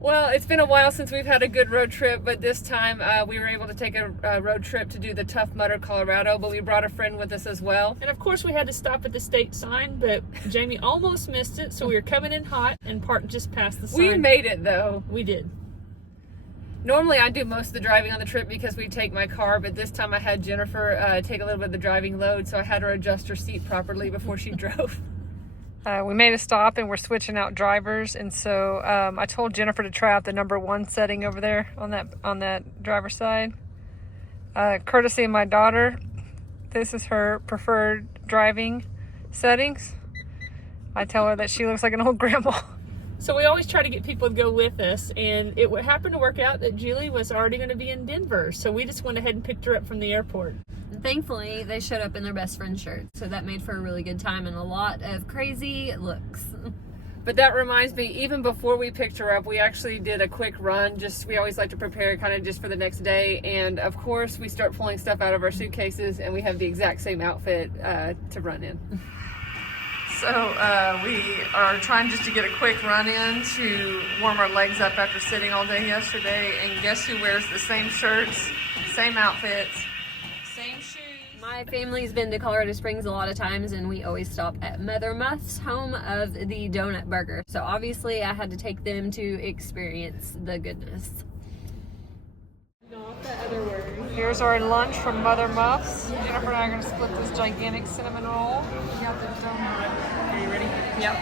Well, it's been a while since we've had a good road trip, but this time we were able to take a road trip to do the Tough Mudder, Colorado, but we brought a friend with us as well. And of course we had to stop at the state sign, but Jamie almost missed it, so we were coming in hot and parked just past the sign. We made it though. We did. Normally I do most of the driving on the trip because we take my car, but this time I had Jennifer take a little bit of the driving load, so I had her adjust her seat properly before she drove. We made a stop and we're switching out drivers, and so I told Jennifer to try out the #1 setting over there on that driver's side. Courtesy of my daughter, this is her preferred driving settings. I tell her that she looks like an old grandma. So we always try to get people to go with us, and it happened to work out that Julie was already going to be in Denver, so we just went ahead and picked her up from the airport. Thankfully, they showed up in their best friend shirts, so that made for a really good time and a lot of crazy looks. But that reminds me, even before we picked her up, we actually did a quick run. We always like to prepare kind of just for the next day. And of course, we start pulling stuff out of our suitcases, and we have the exact same outfit to run in. So we are trying just to get a quick run in to warm our legs up after sitting all day yesterday. And guess who wears the same shirts, same outfits, same shoes? My family's been to Colorado Springs a lot of times, and we always stop at Mother Muff's, home of the donut burger. So obviously I had to take them to experience the goodness. Not the other word. Here's our lunch from Mother Muff's. Jennifer and I are going to split this gigantic cinnamon roll. We got the donut. Are you ready? Yep.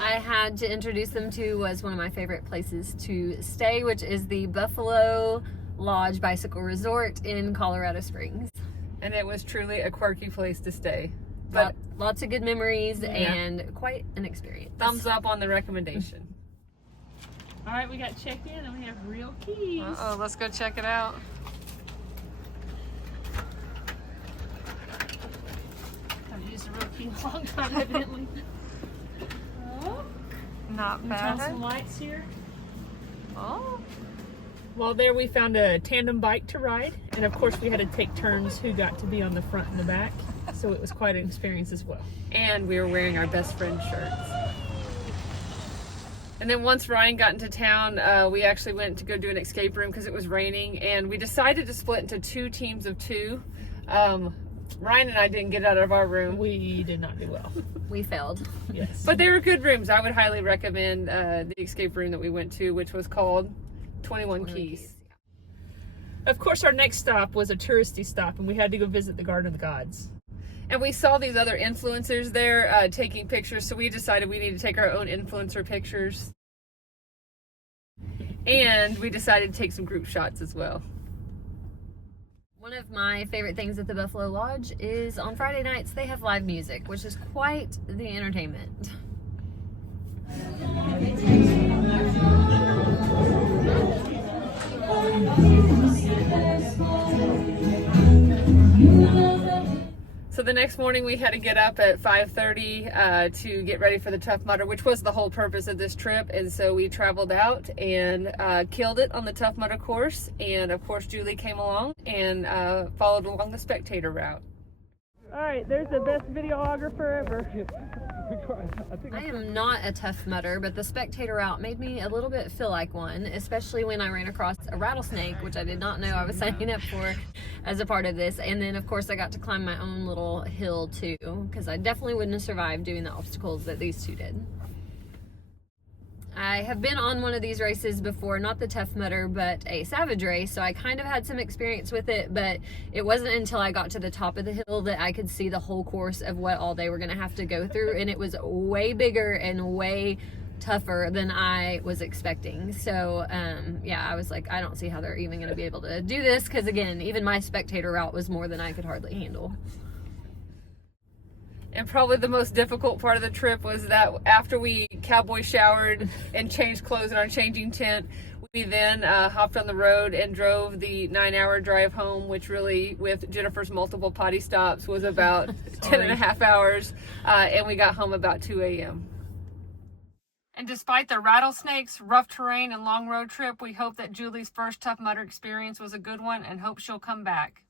I had to introduce them to was one of my favorite places to stay, which is the Buffalo Lodge Bicycle Resort in Colorado Springs. And it was truly a quirky place to stay. But lots of good memories and quite an experience. Thumbs up on the recommendation. All right, we got checked in and we have real keys. Uh-oh, let's go check it out. I've used a real key a long time, evidently. Not Turn bad. some lights here. Oh. Well, there we found a tandem bike to ride, and of course we had to take turns who got to be on the front and the back, so it was quite an experience as well. And we were wearing our best friend shirts. And then once Ryan got into town, we actually went to go do an escape room because it was raining, and we decided to split into 2 teams of 2. Ryan and I didn't get out of our room. We did not do well. We failed. Yes. But they were good rooms. I would highly recommend the escape room that we went to, which was called 21 Keys. Of course, our next stop was a touristy stop, and we had to go visit the Garden of the Gods. And we saw these other influencers there taking pictures, so we decided we need to take our own influencer pictures. And we decided to take some group shots as well. One of my favorite things at the Buffalo Lodge is on Friday nights they have live music, which is quite the entertainment. So the next morning we had to get up at 5:30 to get ready for the Tough Mudder, which was the whole purpose of this trip. And so we traveled out and killed it on the Tough Mudder course. And of course Julie came along and followed along the spectator route. All right, there's the best videographer ever. I am not a Tough Mudder, but the spectator route made me a little bit feel like one, especially when I ran across a rattlesnake, which I did not know I was signing up for as a part of this. And then of course I got to climb my own little hill too, because I definitely wouldn't have survived doing the obstacles that these two did. I have been on one of these races before, not the Tough Mudder, but a Savage race, so I kind of had some experience with it, but it wasn't until I got to the top of the hill that I could see the whole course of what all they were going to have to go through, and it was way bigger and way tougher than I was expecting. So yeah, I was like, I don't see how they're even going to be able to do this, because again, even my spectator route was more than I could hardly handle. And probably the most difficult part of the trip was that after we cowboy showered and changed clothes in our changing tent, we then hopped on the road and drove the 9-hour drive home, which really, with Jennifer's multiple potty stops, was about 10 and a half hours. And we got home about 2 a.m. And despite the rattlesnakes, rough terrain, and long road trip, we hope that Julie's first Tough Mudder experience was a good one and hope she'll come back.